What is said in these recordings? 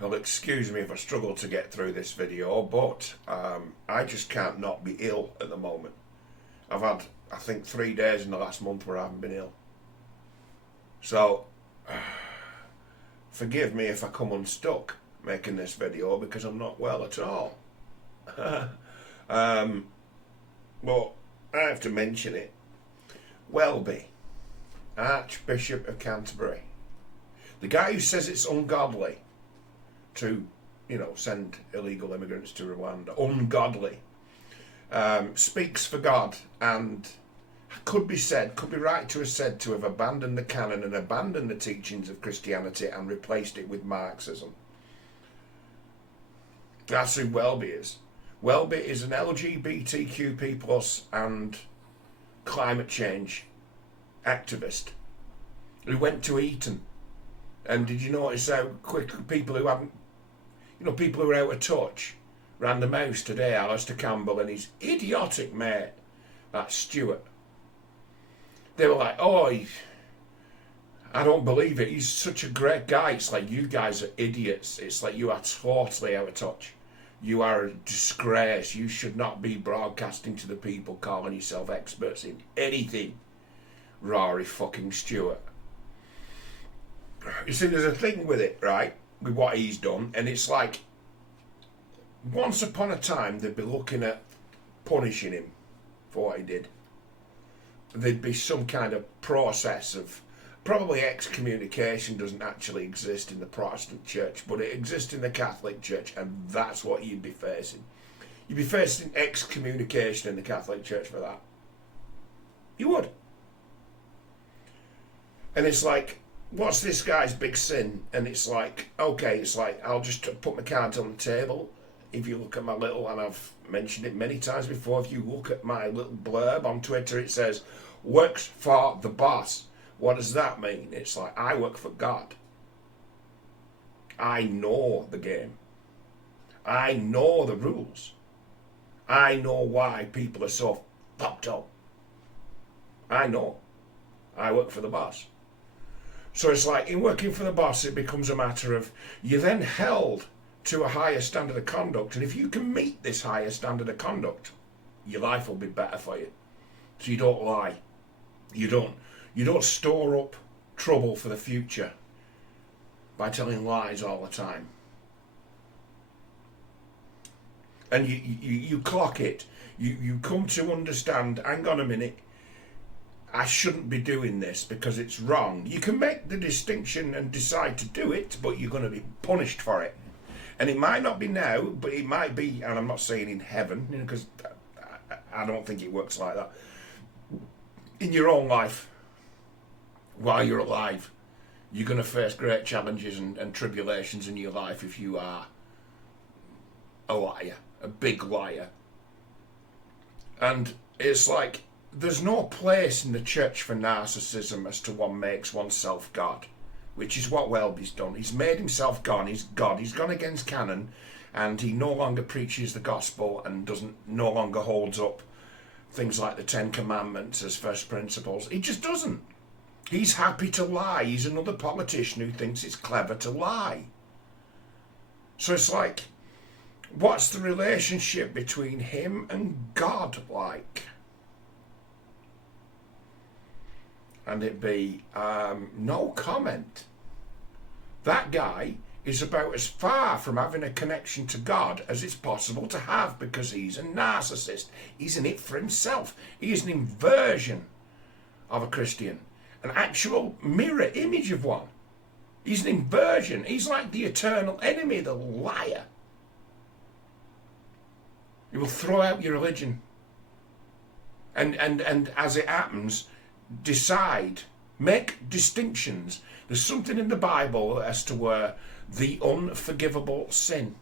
Well, excuse me if I struggle to get through this video, but I just can't not be ill at the moment. I've had, I think, 3 days in the last month where I haven't been ill. So, forgive me if I come unstuck making this video because I'm not well at all. But I have to mention it. Welby, Archbishop of Canterbury, the guy who says it's ungodly to, send illegal immigrants to Rwanda, ungodly, speaks for God, and could be right to have said to have abandoned the canon and abandoned the teachings of Christianity and replaced it with Marxism. That's who Welby is. Welby is an LGBTQP plus and climate change activist who went to Eton. And did you notice how quick people who haven't, people who are out of touch, ran the mouse today, Alistair Campbell and his idiotic mate, that Stuart. They were like, I don't believe it. He's such a great guy. It's like, you guys are idiots. It's like, you are totally out of touch. You are a disgrace. You should not be broadcasting to the people calling yourself experts in anything. Rory fucking Stewart. You see, there's a thing with it, right? With what he's done. And it's like, once upon a time, they'd be looking at punishing him for what he did. There'd be some kind of process of, probably excommunication doesn't actually exist in the Protestant church, but it exists in the Catholic church, and that's what you'd be facing. You'd be facing excommunication in the Catholic church for that. You would. And it's like, what's this guy's big sin? And it's like, okay, it's like, I'll just put my cards on the table. If you look at my little, and I've mentioned it many times before, if you look at my little blurb on Twitter, it says, works for the boss. What does that mean? It's like, I work for God. I know the game. I know the rules. I know why people are so fucked up. I know. I work for the boss. So it's like, in working for the boss, it becomes a matter of, you're then held to a higher standard of conduct, and if you can meet this higher standard of conduct, your life will be better for you. So you don't lie. You don't store up trouble for the future by telling lies all the time. And you clock it. You come to understand, hang on a minute, I shouldn't be doing this because it's wrong. You can make the distinction and decide to do it, but you're going to be punished for it. And it might not be now, but it might be, and I'm not saying in heaven, because I don't think it works like that. In your own life, while you're alive, you're going to face great challenges and tribulations in your life if you are a liar, a big liar. And it's like, there's no place in the church for narcissism as to one makes oneself God, which is what Welby's done. He's made himself God. He's God. He's gone against canon, and he no longer preaches the gospel and no longer holds up things like the Ten Commandments as first principles. He just doesn't. He's happy to lie. He's another politician who thinks it's clever to lie. So it's like, what's the relationship between him and God like? And it'd be no comment. That guy is about as far from having a connection to God as it's possible to have, because he's a narcissist. He's in it for himself. He is an inversion of a Christian, an actual mirror image of one. He's an inversion. He's like the eternal enemy, the liar. He will throw out your religion. And as it happens, decide, make distinctions. There's something in the Bible as to where the unforgivable sin.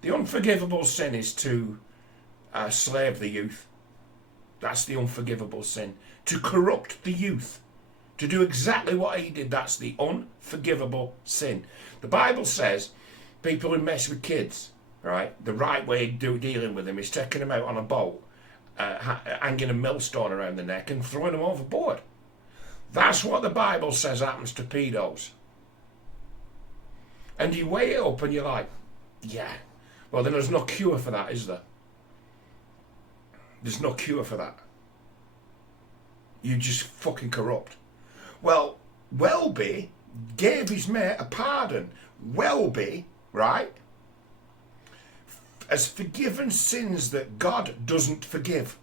The unforgivable sin is to slave the youth. That's the unforgivable sin. To corrupt the youth. To do exactly what he did. That's the unforgivable sin. The Bible says people who mess with kids, right, the right way of dealing with them is taking them out on a boat, hanging a millstone around the neck and throwing them overboard. That's what the Bible says happens to pedos. And you weigh it up and you're like, yeah. Well, then there's no cure for that, is there? There's no cure for that. You're just fucking corrupt. Well, Welby gave his mate a pardon. Welby, right, has forgiven sins that God doesn't forgive.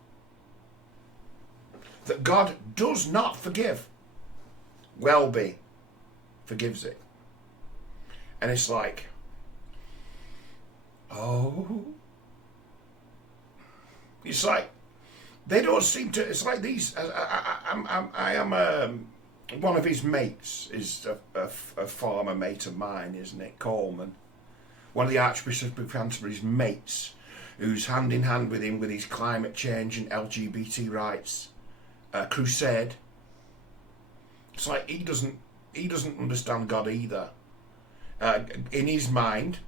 That God does not forgive. Welby forgives it. And it's like, oh. It's like, they don't seem to, it's like these, I am one of his mates, is a former mate of mine, isn't it, Coleman? One of the Archbishop of Canterbury's mates, who's hand in hand with him with his climate change and LGBT rights crusade. It's like he doesn't understand God either. In his mind,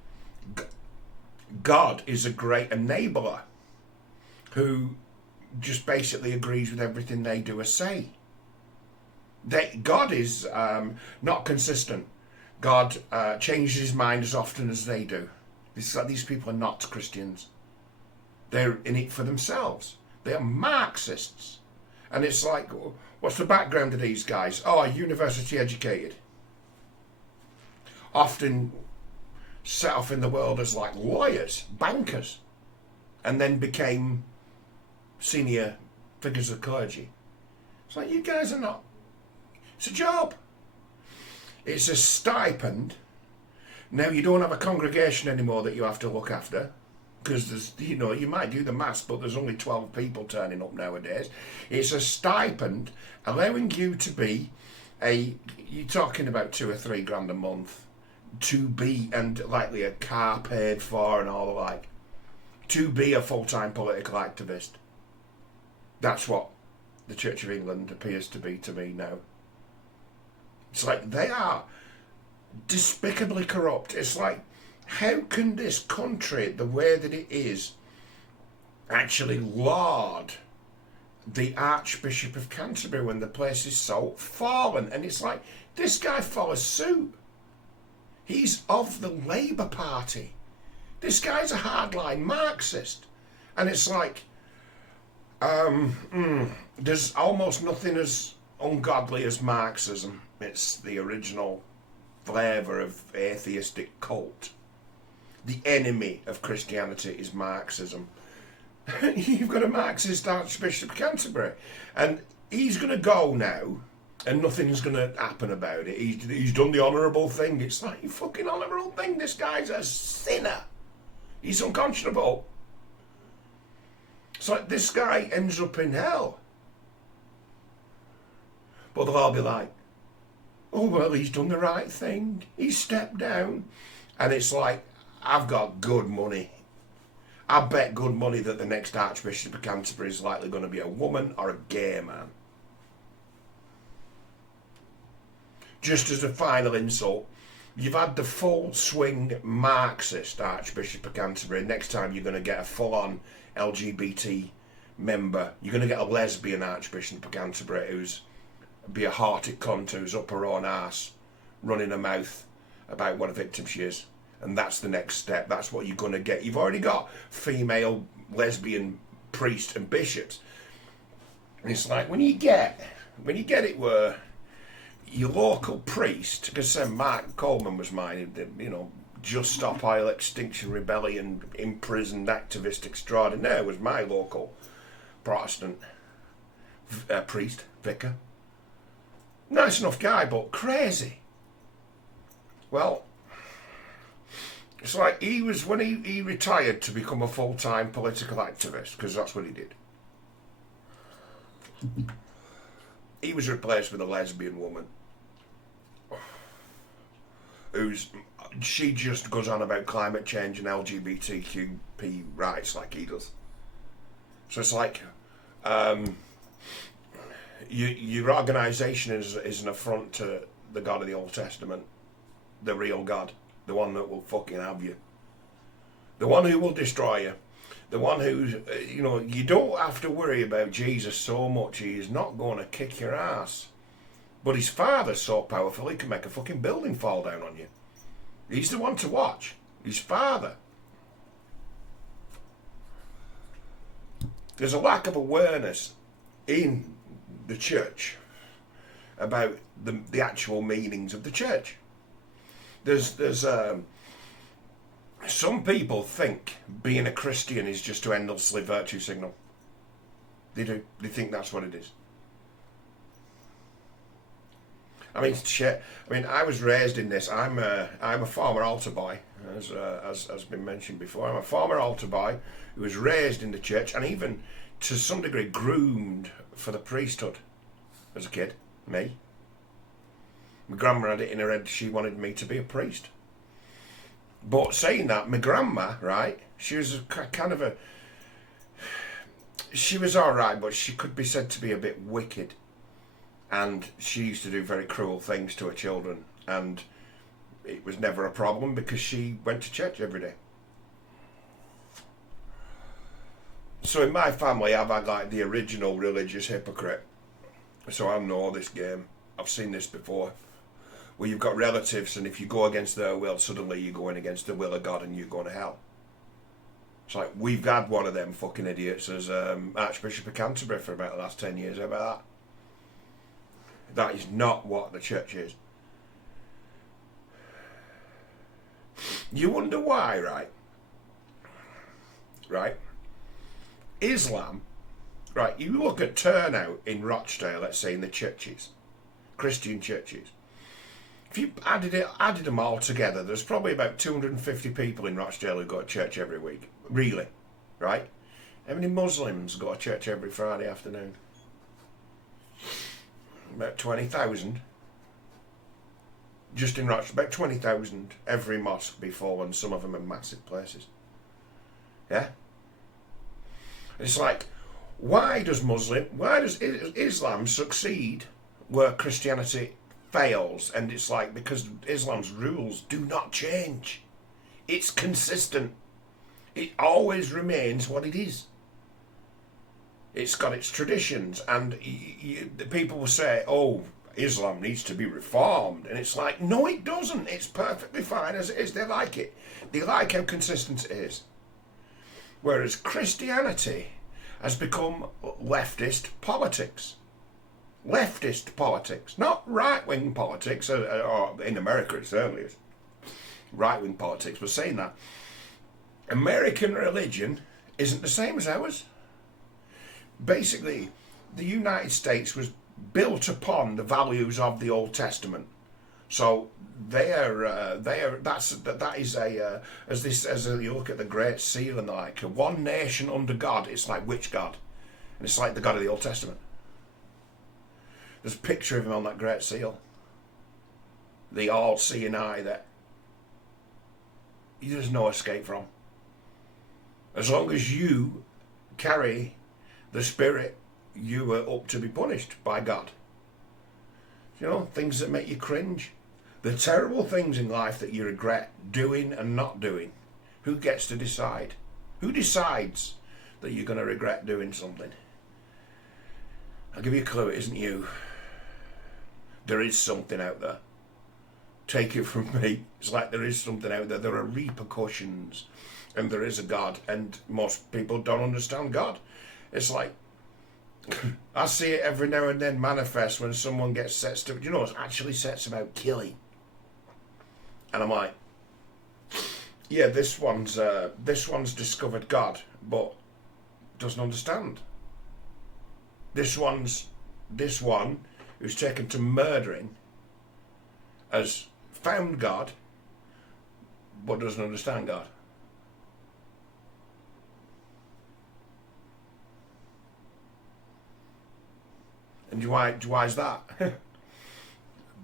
God is a great enabler who just basically agrees with everything they do or say. God is not consistent. God changes his mind as often as they do. It's like these people are not Christians. They're in it for themselves. They are Marxists. And it's like, what's the background of these guys? Oh, university educated. Often set off in the world as like lawyers, bankers, and then became senior figures of clergy. It's like, you guys are not. It's a job. It's a stipend. Now you don't have a congregation anymore that you have to look after, because there's, you might do the mass, but there's only 12 people turning up nowadays. It's a stipend allowing you to be you're talking about 2 or 3 grand a month, to be, and likely a car paid for and all the like, to be a full-time political activist. That's what the Church of England appears to be to me now. It's like they are despicably corrupt. It's like, how can this country, the way that it is, actually laud the Archbishop of Canterbury when the place is so fallen? And it's like, this guy follows suit. He's of the Labour Party. This guy's a hardline Marxist. And it's like, there's almost nothing as ungodly as Marxism. It's the original flavour of atheistic cult. The enemy of Christianity is Marxism. You've got a Marxist Archbishop of Canterbury, and he's going to go now, and nothing's going to happen about it. He's done the honourable thing. It's like, you fucking honourable thing. This guy's a sinner. He's unconscionable. It's like this guy ends up in hell. But they'll all be like, oh, well, he's done the right thing. He's stepped down. And it's like, I've got good money. I bet good money that the next Archbishop of Canterbury is likely going to be a woman or a gay man. Just as a final insult, you've had the full swing Marxist Archbishop of Canterbury. Next time you're going to get a full-on LGBT member. You're going to get a lesbian Archbishop of Canterbury who's be a hearted cunt who's up her own arse, running her mouth about what a victim she is. And that's the next step. That's what you're going to get. You've already got female lesbian priests and bishops. And it's like, when you get it where your local priest, because Mark Coleman was mine, Just Stop Oil Extinction Rebellion imprisoned activist extraordinaire, was my local Protestant priest, vicar. Nice enough guy, but crazy. Well, it's like he was, when he retired to become a full-time political activist, because that's what he did. He was replaced with a lesbian woman she just goes on about climate change and LGBTQP rights like he does. So it's like, your organisation is an affront to the God of the Old Testament, the real God, the one that will fucking have you, the one who will destroy you, the one who's, you don't have to worry about Jesus so much. He is not going to kick your ass. But his father's so powerful he can make a fucking building fall down on you. He's the one to watch. His father. There's a lack of awareness in the church about the actual meanings of the church. There's some people think being a Christian is just to endlessly virtue signal. They do. They think that's what it is. I mean, shit. I mean, I was raised in this. I'm a former altar boy, as has been mentioned before. I'm a former altar boy who was raised in the church and even, to some degree, groomed for the priesthood as a kid. Me. My grandma had it in her head she wanted me to be a priest. But saying that, my grandma, right, she was she was alright, but she could be said to be a bit wicked. And she used to do very cruel things to her children. And it was never a problem because she went to church every day. So in my family, I've had like the original religious hypocrite. So I know this game. I've seen this before. Where you've got relatives, and if you go against their will, suddenly you're going against the will of God and you're going to hell. It's like, we've had one of them fucking idiots as Archbishop of Canterbury for about the last 10 years. How about that? That is not what the church is. You wonder why, right? Right? Islam, right, you look at turnout in Rochdale, let's say in the churches, Christian churches. If you added them all together, there's probably about 250 people in Rochdale who go to church every week. Really, right? How many Muslims go to church every Friday afternoon? About 20,000. Just in Rochdale, about 20,000 every mosque be full, and some of them are massive places. Yeah? It's like, why does Islam succeed where Christianity fails? And it's like, because Islam's rules do not change. It's consistent. It always remains what it is. It's got its traditions, and people will say, oh, Islam needs to be reformed. And it's like, no, it doesn't. It's perfectly fine as it is. They like it. They like how consistent it is. Whereas Christianity has become leftist politics. Leftist politics, not right-wing politics, or in America it certainly is. Right-wing politics, but saying that, American religion isn't the same as ours. Basically, the United States was built upon the values of the Old Testament. So that is as you look at the Great Seal and the like, one nation under God. It's like, which God? And it's like the God of the Old Testament. There's a picture of him on that Great Seal. The all-seeing eye that there's no escape from. As long as you carry the Spirit, you are up to be punished by God. You know, things that make you cringe. The terrible things in life that you regret doing and not doing. Who gets to decide? Who decides that you're going to regret doing something? I'll give you a clue, it isn't you. There is something out there. Take it from me. It's like there is something out there. There are repercussions. And there is a God. And most people don't understand God. It's like, I see it every now and then manifest when someone gets set to, you know, it actually sets about killing. And I'm like, yeah, this one's discovered God, but doesn't understand. This one who's taken to murdering has found God, but doesn't understand God. And why is that?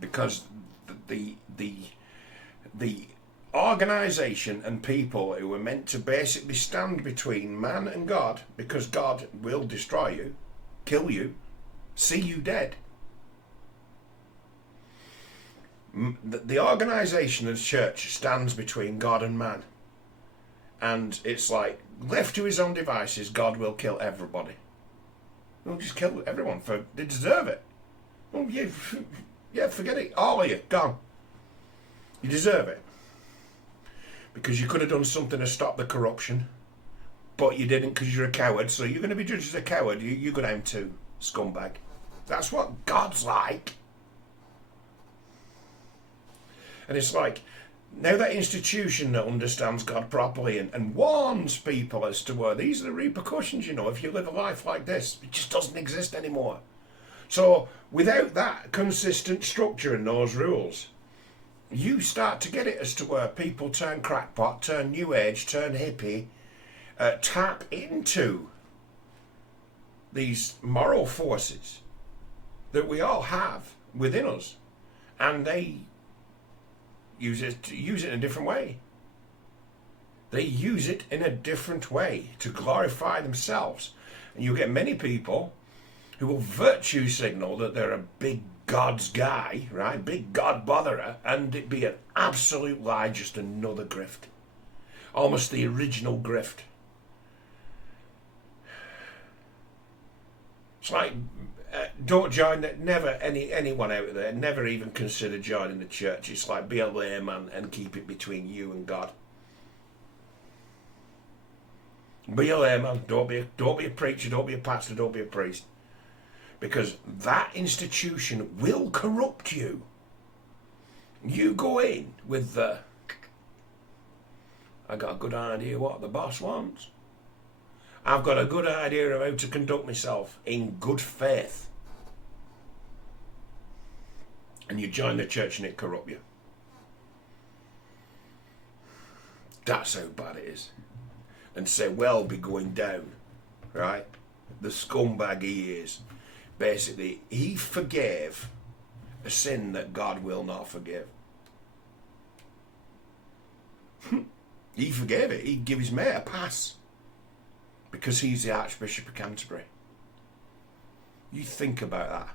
Because the organisation and people who were meant to basically stand between man and God, because God will destroy you, kill you, see you dead. The organisation of the church stands between God and man. And it's like, left to his own devices, God will kill everybody. He'll just kill everyone, they deserve it. Oh, yeah, forget it. All of you, gone. You deserve it. because you could have done something to stop the corruption, but you didn't because you're a coward, so you're going to be judged as a coward. You go down too, scumbag. That's what God's like. And it's like, now that institution that understands God properly and warns people as to these are the repercussions, if you live a life like this, it just doesn't exist anymore. So without that consistent structure and those rules, you start to get it as to where people turn crackpot, turn new age, turn hippie, tap into these moral forces that we all have within us, and they use it in a different way. They use it in a different way to glorify themselves. And you get many people who will virtue signal that they're a big God's guy, right? Big God botherer, and it be an absolute lie, just another grift. Almost the original grift. It's like, don't join, never, anyone out there, never even consider joining the church. It's like, be a layman and keep it between you and God. Be a layman, don't be a preacher, don't be a pastor, don't be a priest. Because that institution will corrupt you. You go in with the, I got a good idea what the boss wants. I've got a good idea of how to conduct myself in good faith. And you join the church and it corrupt you. That's how bad it is. And say, Welby going down, right? The scumbag he is. Basically, he forgave a sin that God will not forgive. He forgave it. He'd give his mate a pass. Because he's the Archbishop of Canterbury. You think about that.